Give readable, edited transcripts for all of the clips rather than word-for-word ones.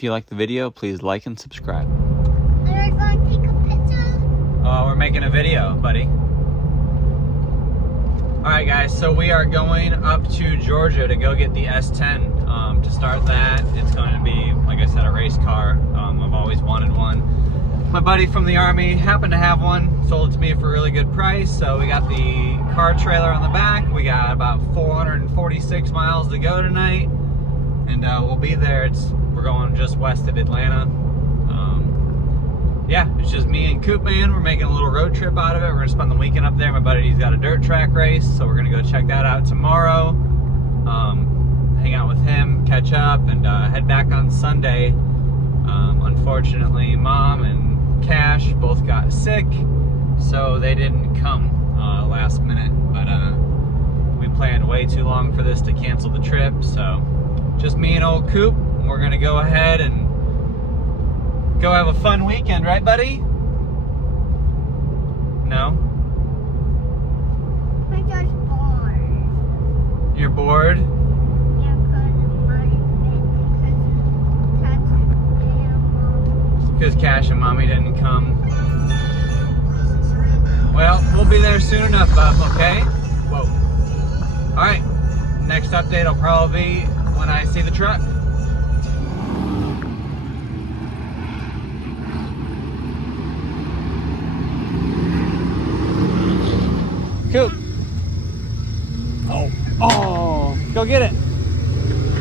If you like the video, please like and subscribe. Are we going to take a picture? We're making a video, buddy. Alright guys, so we are going up to Georgia to go get the S10. To start that, it's going to be, like I said, a race car. I've always wanted one. My buddy from the Army happened to have one, sold it to me for a really good price. So we got the car trailer on the back. We got about 446 miles to go tonight. And we'll be there. We're going just west of Atlanta. Yeah, it's just me and Coop Man. We're making a little road trip out of it. We're gonna spend the weekend up there. My buddy's got a dirt track race, so we're gonna go check that out tomorrow. Hang out with him, catch up, and head back on Sunday. Unfortunately, Mom and Cash both got sick, so they didn't come last minute. But we planned way too long for this to cancel the trip, so just me and old Coop. We're gonna go ahead and go have a fun weekend, right, buddy? No? We're just bored. You're bored? Yeah, Because Cash and Mommy didn't come. Well, we'll be there soon enough, bub, okay? Whoa. Alright, next update will probably be when I see the truck. Coop. Oh, go get it.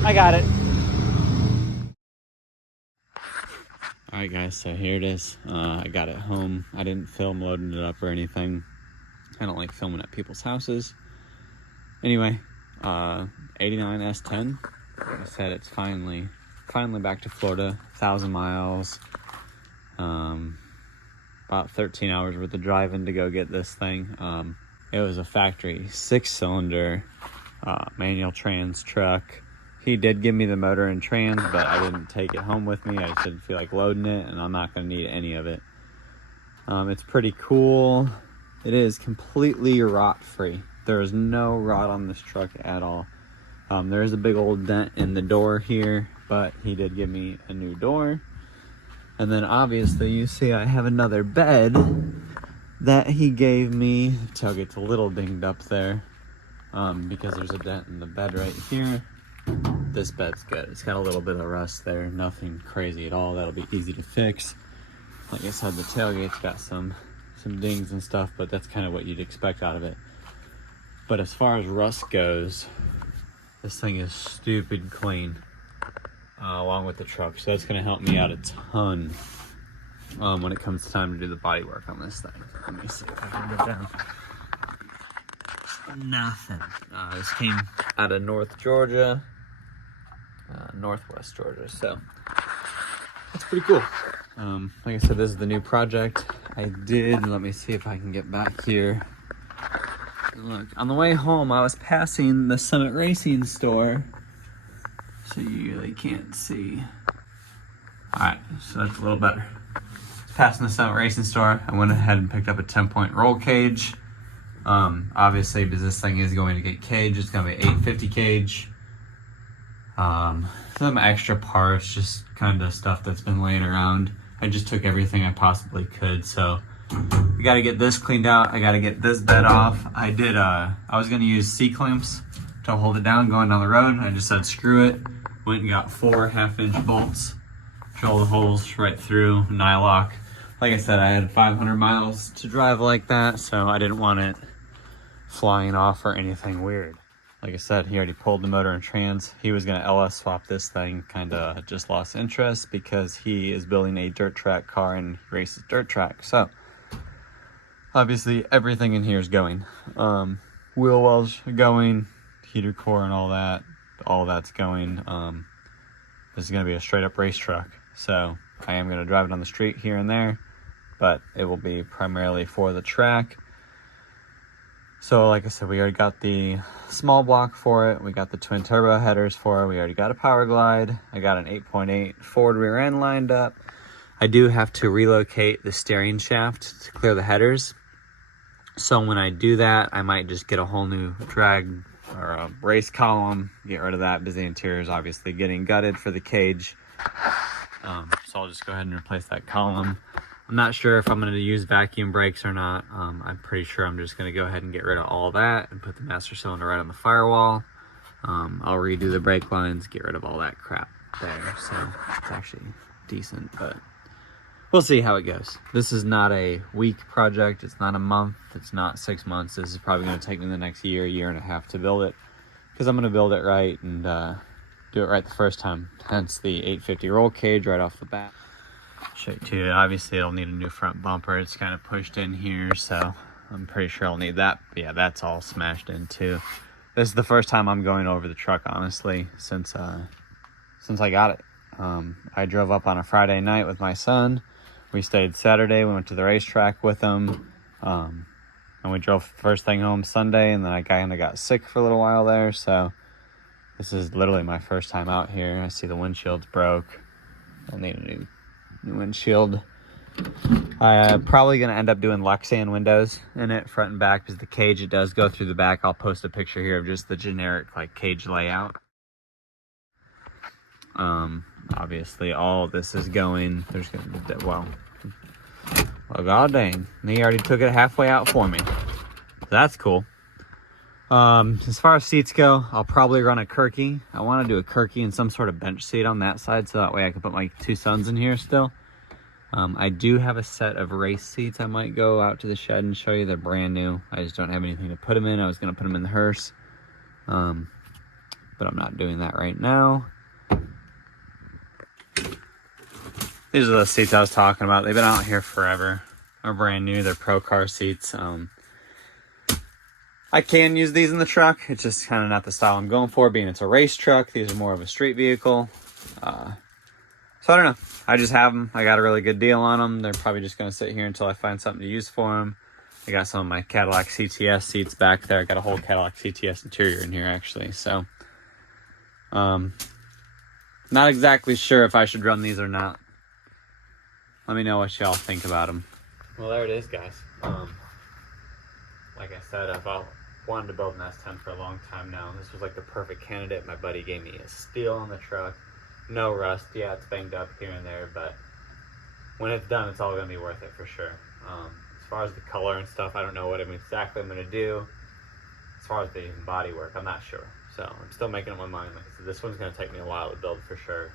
I got it. All right, guys, so here it is. I got it home. I didn't film loading it up or anything. I don't like filming at people's houses. Anyway, 89 S10. Like I said, it's finally back to Florida. 1,000 miles. About 13 hours worth of driving to go get this thing. It was a factory 6-cylinder manual trans truck. He did give me the motor and trans, but I didn't take it home with me. I just didn't feel like loading it, and I'm not going to need any of it. It's pretty cool. It is completely rot-free. There is no rot on this truck at all. There is a big old dent in the door here, but he did give me a new door. And then obviously you see I have another bed that he gave me. The tailgate's a little dinged up there because there's a dent in the bed right here. This bed's good. It's got a little bit of rust there, nothing crazy at all. That'll be easy to fix. Like I said, the tailgate's got some dings and stuff, but that's kind of what you'd expect out of it. But as far as rust goes, this thing is stupid clean along with the truck, so that's going to help me out a ton when it comes time to do the body work on this thing. Let me see if I can go down. Nothing. This came out of Northwest Georgia, so that's pretty cool. Like I said, this is the new project. Let me see if I can get back here. Look, on the way home, I was passing the Summit Racing store, so you really can't see. All right, so that's a little better. Passing the Summit Racing store, I went ahead and picked up a 10-point roll cage. Obviously, because this thing is going to get caged, it's going to be 850 cage. Some extra parts, just kind of stuff that's been laying around. I just took everything I possibly could, so I got to get this cleaned out. I got to get this bed off. I was going to use C-clamps to hold it down going down the road. I just said screw it. Went and got 4 half-inch bolts. Drill the holes right through, nylock. Like I said, I had 500 miles to drive like that, so I didn't want it flying off or anything weird. Like I said, he already pulled the motor and trans. He was going to LS swap this thing, kind of just lost interest because he is building a dirt track car and he races dirt track. So obviously everything in here is going. Wheel wells are going, heater core and all that's going. This is going to be a straight up race truck. So I am going to drive it on the street here and there, but it will be primarily for the track. So like I said, we already got the small block for it. We got the twin turbo headers for it. We already got a powerglide. I got an 8.8 forward rear end lined up. I do have to relocate the steering shaft to clear the headers. So when I do that, I might just get a whole new drag or a race column, get rid of that because the interior is obviously getting gutted for the cage. So I'll just go ahead and replace that column. I'm not sure if I'm going to use vacuum brakes or not. I'm pretty sure I'm just going to go ahead and get rid of all that and put the master cylinder right on the firewall. I'll redo the brake lines, get rid of all that crap there. So it's actually decent, but we'll see how it goes. This is not a week project. It's not a month. It's not 6 months. This is probably going to take me the next year and a half to build it, because I'm going to build it right and do it right the first time. Hence the 850 roll cage right off the bat. Show you too. Obviously, it'll need a new front bumper. It's kind of pushed in here, so I'm pretty sure I'll need that. But yeah, that's all smashed in too. This is the first time I'm going over the truck, honestly, since I got it. I drove up on a Friday night with my son. We stayed Saturday. We went to the racetrack with him, and we drove first thing home Sunday. And then I kind of got sick for a little while there, so this is literally my first time out here. I see the windshield's broke. I'll need a new windshield. I'm probably going to end up doing Lexan windows in it, front and back, because the cage, it does go through the back. I'll post a picture here of just the generic like cage layout. Obviously all of this is going, there's going to be, well, god dang, he already took it halfway out for me. That's cool. As far as seats go, I'll probably run a Kirky. I want to do a Kirky and some sort of bench seat on that side, so that way I can put my two sons in here still. I do have a set of race seats. I might go out to the shed and show you. They're brand new. I just don't have anything to put them in. I was going to put them in the hearse, but I'm not doing that right now. These are the seats I was talking about. They've been out here forever. They're brand new. They're pro car seats. I can use these in the truck. It's just kind of not the style I'm going for, being it's a race truck. These are more of a street vehicle. So I don't know. I just have them. I got a really good deal on them. They're probably just going to sit here until I find something to use for them. I got some of my Cadillac CTS seats back there. I got a whole Cadillac CTS interior in here, actually. So, not exactly sure if I should run these or not. Let me know what y'all think about them. Well, there it is, guys. Like I said, I've wanted to build an S10 for a long time now. This was like the perfect candidate. My buddy gave me a steel on the truck. No rust. Yeah, it's banged up here and there, but when it's done, it's all going to be worth it for sure. As far as the color and stuff, I don't know what exactly I'm going to do. As far as the body work, I'm not sure. So I'm still making up my mind. Like I said, this one's going to take me a while to build for sure.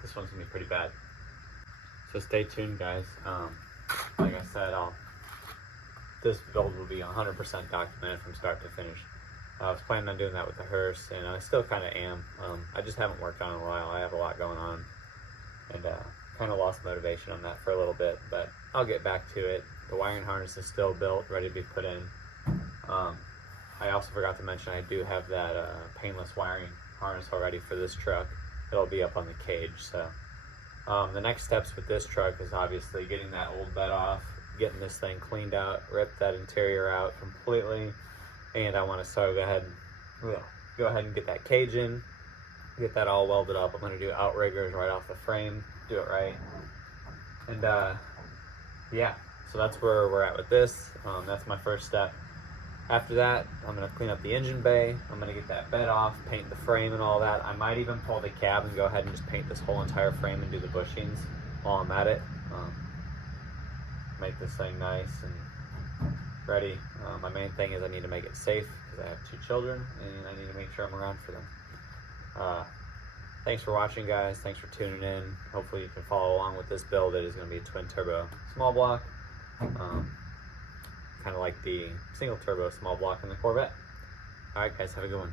This one's going to be pretty bad. So stay tuned, guys. Like I said, this build will be 100% documented from start to finish. I was planning on doing that with the hearse, and I still kind of am. I just haven't worked on it in a while. I have a lot going on, and kind of lost motivation on that for a little bit, but I'll get back to it. The wiring harness is still built, ready to be put in. I also forgot to mention I do have that painless wiring harness already for this truck. It'll be up on the cage. So the next steps with this truck is obviously getting that old bed off, getting this thing cleaned out, rip that interior out completely, and I want to start go ahead and get that cage in, get that all welded up. I'm going to do outriggers right off the frame, do it right, and yeah, so that's where we're at with this. That's my first step. After that, I'm going to clean up the engine bay. I'm going to get that bed off, paint the frame and all that. I might even pull the cab and go ahead and just paint this whole entire frame and do the bushings while I'm at it. Make this thing nice and ready. My main thing is I need to make it safe because I have 2 children and I need to make sure I'm around for them. Thanks for watching, guys. Thanks for tuning in. Hopefully you can follow along with this build. It is going to be a twin turbo small block. Kind of like the single turbo small block in the Corvette. Alright guys, have a good one.